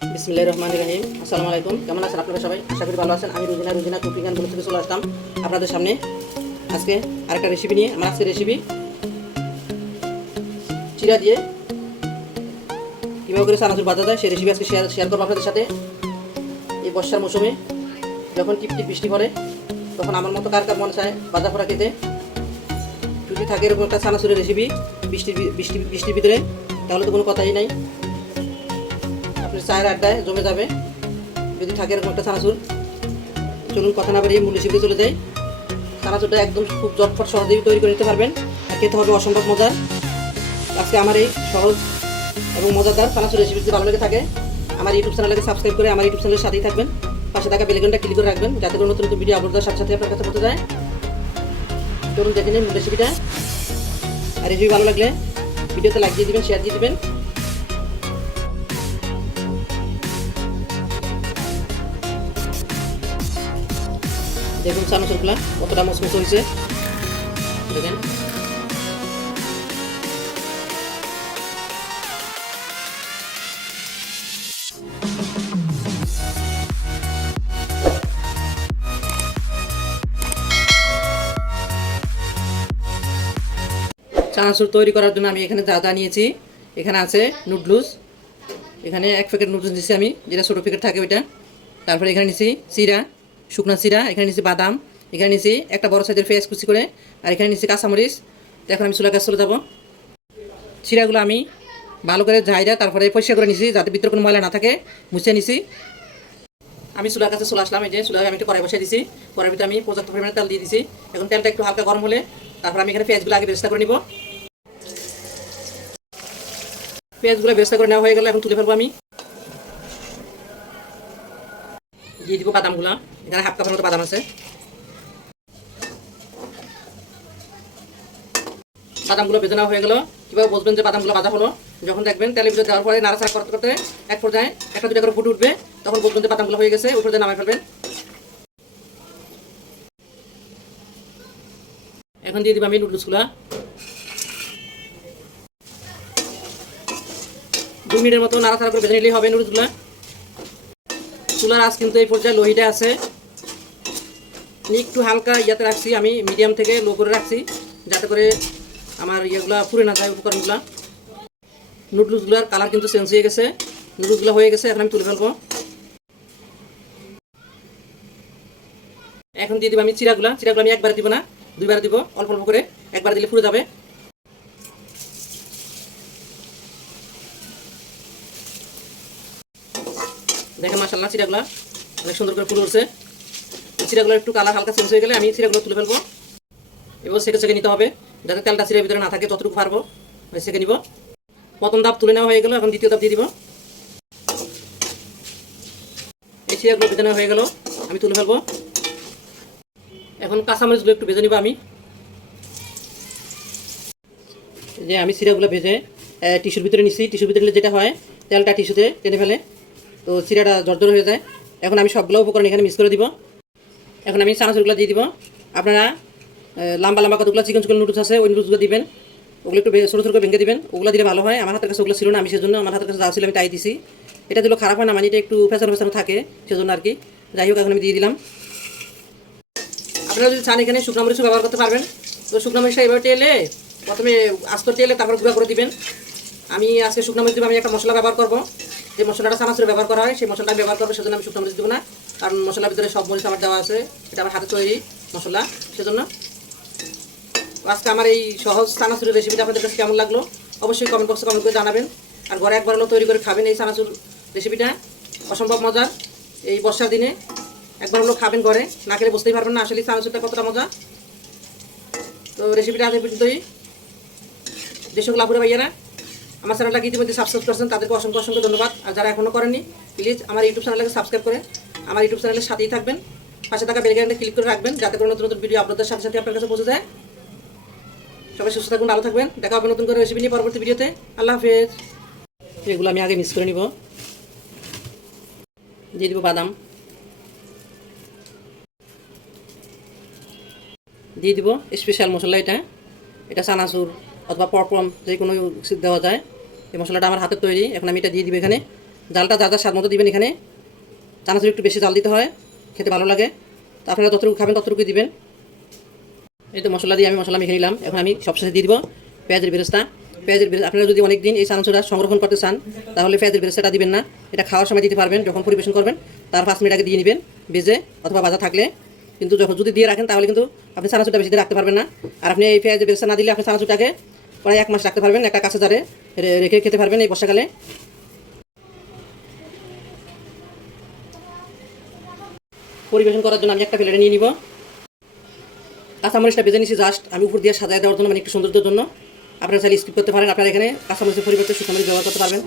বিসমিল্লাহির রহমানির রহিম। আসসালামু আলাইকুম। কেমন আছেন আপনারা সবাই? আশা করি ভালো আছেন। আমি রুজিনা। রুজিনা কুকিং অ্যান্ড থেকে চলে আসলাম আপনাদের সামনে। আজকে আরেকটা রেসিপি নিয়ে, আমার আজকে রেসিপি চিরা দিয়ে কীভাবে করে চানাচুর বাজা যায়, সেই রেসিপি আজকে শেয়ার শেয়ার করব আপনাদের সাথে। এই বর্ষার মৌসুমে যখন টিপ টিপ বৃষ্টি পড়ে, তখন আমার মতো কার কার মনে চায় বাজা ফোড়া খেতে? যদি থাকে এরকম একটা চানাচুরের রেসিপি বৃষ্টির বৃষ্টি, বৃষ্টির ভিতরে, তাহলে তো কোনো কথাই নাই। আপনার চায়ের আড্ডায় জমে যাবে। যদি থাকে এরকম একটা চানাচুর, চলুন কথা না বাড়িয়ে মূল রেসিপিতে চলে যাই। চানাচুরটা একদম খুব জটফট সহজেই তৈরি করে নিতে পারবেন আর খেতে হবে অসম্ভব মজার। আজকে আমার এই সহজ এবং মজাদার চানাচুর রেসিপি যদি ভালো লেগে থাকে, আমার ইউটিউব চ্যানেলকে সাবস্ক্রাইব করে আমার ইউটিউব চ্যানেলের সাথেই থাকবেন। পাশে থাকা বেলেগনটা ক্লিক করে রাখবেন, যাতে করে নতুন নতুন ভিডিও আপলোড সাথে সাথে আপনার কাছে পৌঁছে যায়। চলুন দেখে নিন রেসিপিটা আর রেসিপি ভালো লাগলে ভিডিওতে লাইক দিয়ে দিবেন শেয়ার দিয়ে দিবেন। দেখুন চানাচুরগুলা, কতটা মচমচ হয়েছে। দেখেন। চানাচুর তৈরি করার জন্য আমি এখানে যা যা নিয়েছি, এখানে আছে নুডলস, এখানে এক প্যাকেট নুডলস নিয়েছি আমি, যেটা ছোটো প্যাকেট থাকে ওইটা। তারপরে এখানে নিয়েছি চিরা শুকনো চিরা এখানে নিয়েছি বাদাম, এখানে নিয়েছি একটা বড় সাইজের পেঁয়াজ কুচি করে, আর এখানে নিয়েছি কাঁচামরিচ। তো এখন আমি চুলা কাজ চলে যাব। চিরাগুলো আমি ভালো করে ঝাইরা, তারপরে পরিষ্কার করে নিছি যাতে ভিতরে কোনো ময়লা না থাকে, মুছে নিছি আমি চুলার কাছে চলে আসলাম, এই যে চুলায় আমি একটু কড়াই বসিয়ে দিছি কড়াইয়ের ভিতরে আমি পর্যাপ্ত পরিমাণে তেল দিয়ে দিছি এখন তেলটা একটু হালকা গরম হলে তারপর আমি এখানে পেঁয়াজগুলো আগে ব্যবস্থা করে নিব। পেঁয়াজগুলো ব্যবস্থা করে নেওয়া হয়ে গেলে এখন তুলে ফেলব আমি। দিয়ে দিব বাদামগুলো। এখানে হাফ কাপের মতো বাদাম আছে। বাদামগুলো নেওয়া হয়ে গেল। কীভাবে বুঝবেন যে বাদামগুলো ভাজা হলো। যখন দেখবেন তেলের ভিতরে দেওয়ার পরে নাড়াচাড়া করতে করতে এক পর্যায়ে একটা দুটা করে ফুটে উঠবে। তখন বুঝবেন যে বাদামগুলো হয়ে গেছে উপরে নামাই ফেলবেন। এখন দিয়ে দিব আমি নুডলসগুলো। দু মিনিটের মতো নাড়াচাড়া করে ভেজে নিলেই হবে নুডলসগুলো। চুলার আঁচ কিন্তু এই পর্যায়ে লোহিটা আছে। একটু হালকা ইয়াতে রাখছি আমি, মিডিয়াম থেকে লো করে রাখছি, যাতে করে আমার ইয়েগুলো পুড়ে না যায় উপকরণগুলো। নুডলসগুলোর কালার কিন্তু চেঞ্জ হয়ে গেছে, নুডলসগুলো হয়ে গেছে, এখন আমি তুলে ফেলব। এখন দিয়ে দিব আমি চিরাগুলা, চিরাগুলো আমি একবারে দিব না, দুইবার দিব, অল্প অল্প করে, একবার দিলে পুড়ে যাবে। দেখেন মাসাল্লাহ চিরাগুলা অনেক সুন্দর করে ফুলে উঠছে। চিরাগুলো একটু কালার হালকা চেঞ্জ হয়ে গেলে আমি চিরাগুলো তুলে ফেলব। এবার সেকে সেকে নিতে হবে। যাতে তেলটা চিরের ভিতরে না থাকে, যতটুকু পারব সেকে নিব। প্রথম ধাপ তুলে নেওয়া হয়ে গেল, এখন দ্বিতীয় ধাপ দিয়ে দিব। এই চিরাগুলো ভেজে নেওয়া হয়ে গেল, আমি তুলে ফেলব। এখন কাঁচামরিচগুলো একটু ভেজে নিব আমি। যে আমি চিরাগুলো ভেজে টিস্যুর ভিতরে নিচ্ছি টিস্যুর ভিতরে যেটা হয়, তেলটা টিস্যুতে টেনে ফেলে। তো চিরাটা জর্জর হয়ে যায়। এখন আমি সবগুলো উপকরণ এখানে মিক্স করে দিব। এখন আমি চানাচুরগুলো দিয়ে দিব। আপনারা লম্বা লম্বা কতগুলো চিকেন চিকেন নুডলস আছে, ওই নুডলসগুলো দিবেন। ওগুলো একটু ছোটো ছোটো ভেঙে দিবেন। ওগুলো দিলে ভালো হয়। আমার হাতের কাছে ওগুলো ছিল না, আমি সেজন্য আমার হাতের কাছে যা ছিল আমি তাই দিছি। এটা দিলেও খারাপ হয় না মানে এটা একটু ফেসানো ফেসানো থাকে, সেজন্য আর কি যাই হোক, এখন আমি দিয়ে দিলাম। আপনারা যদি চান এখানে শুকনো মরিচও ব্যবহার করতে পারবেন। তো শুকনো মরিচটা এবার টেলে প্রথমে আস্ত তেলে তারপর গুঁড়া করে দিবেন। আমি আজকে শুকনো মরিচ আমি একটা মশলা ব্যবহার করব। যে মশলাটা চানাচুরে ব্যবহার করা হয়, সেই মশলাটা ব্যবহার করব, সেজন্য আমি শুকনো মরিচ দেবো না। কারণ মশলার ভিতরে সব মরিচ আমার দেওয়া আছে, এটা আমার হাতে তৈরি মশলা, সেজন্য। আজকে আমার এই সহজ চানাচুরের রেসিপিটা আপনাদের কাছে কেমন লাগল, অবশ্যই কমেন্ট বক্সে কমেন্ট করে জানাবেন। আর ঘরে একবার হলেও তৈরি করে খাবেন এই চানাচুর রেসিপিটা অসম্ভব মজার এই বর্ষার দিনে। একবার হলেও খাবেন ঘরে, না খেলে বুঝতেই পারবেন না আসলে চানাচুরটা কতটা মজা। তো রেসিপিটা এই পর্যন্তই। যে সকল আপুরে ভাইয়ারা আমার চ্যানেলটাকে ইতিমধ্যে সাবস্ক্রাইব করেছেন, তাদেরকে অসংখ্য অসংখ্য ধন্যবাদ। আর যারা এখনও করেননি প্লিজ আমার ইউটিউব চ্যানেলকে সাবস্ক্রাইব করে আমার ইউটিউব চ্যানেলের সাথেই থাকবেন। পাশে থাকা বেলগানটা ক্লিক করে রাখবেন, যাতে করে নতুন নতুন ভিডিও আপলোডের সাথে সাথে আপনার কাছে পৌঁছে যায়। সবাই সুস্থ থাকুন, ভালো থাকবেন। দেখা হবে নতুন করে রেসিপি নিয়ে পরবর্তী ভিডিওতে আল্লাহ হাফেজ। এগুলো আমি আগে মিক্স করে নিব। দিয়ে দিব বাদাম। দিয়ে দিব স্পেশাল মশলা এটা। এটা চানাচুর। অথবা পপকর্ন যে কোনো দেওয়া যায়। এই মশলাটা আমার হাতের তৈরি, এখন আমি এটা দিয়ে দিব এখানে। জালটা যা যা স্বাদ মতো দিবেন এখানে। চানাচুর একটু বেশি জাল দিতে হয়, খেতে ভালো লাগে। তো আপনারা যতটুকু খাবেন ততটুকুই দিবেন। এই তো মশলা দিয়ে আমি মশলা মেখে নিলাম। এখন আমি সবশেষে দিয়ে দিব পেঁয়াজের বেরেস্তা। পেঁয়াজের বেরেস্তা আপনারা যদি অনেক দিন এই চানাচুরা সংরক্ষণ করতে চান, তাহলে পেঁয়াজের বেরেস্তাটা দিবেন না। এটা খাওয়ার সময় দিতে পারবেন যখন পরিবেশন করবেন। তার পাঁচ মিনিট আগে দিয়ে নেবেন ভেজে অথবা ভাজা থাকলে। কিন্তু যখন যদি দিয়ে রাখেন, তাহলে কিন্তু আপনি চানাচুরটা বেশি রাখতে পারবেন না। আর আপনি এই পেঁয়াজের বেরেস্তা না দিলে আপনি চানাচুরটাকে প্রায় এক মাস রাখতে পারবেন একটা কাছে জারে রে- রেখে খেতে পারবেন এই বর্ষাকালে। পরিবেশন করার জন্য আমি একটা প্লেটে নিয়ে নিব। কাঁচামরিচটা বেজে নিয়েছি জাস্ট আমি উপর দিয়ে সাজায় দেওয়ার জন্য মানে একটু সৌন্দর্যের জন্য। আপনারা চাইলে স্কিপ করতে পারেন, আপনারা এখানে কাঁচামরিচের পরিবর্তে সুখামরিচ ব্যবহার করতে পারবেন।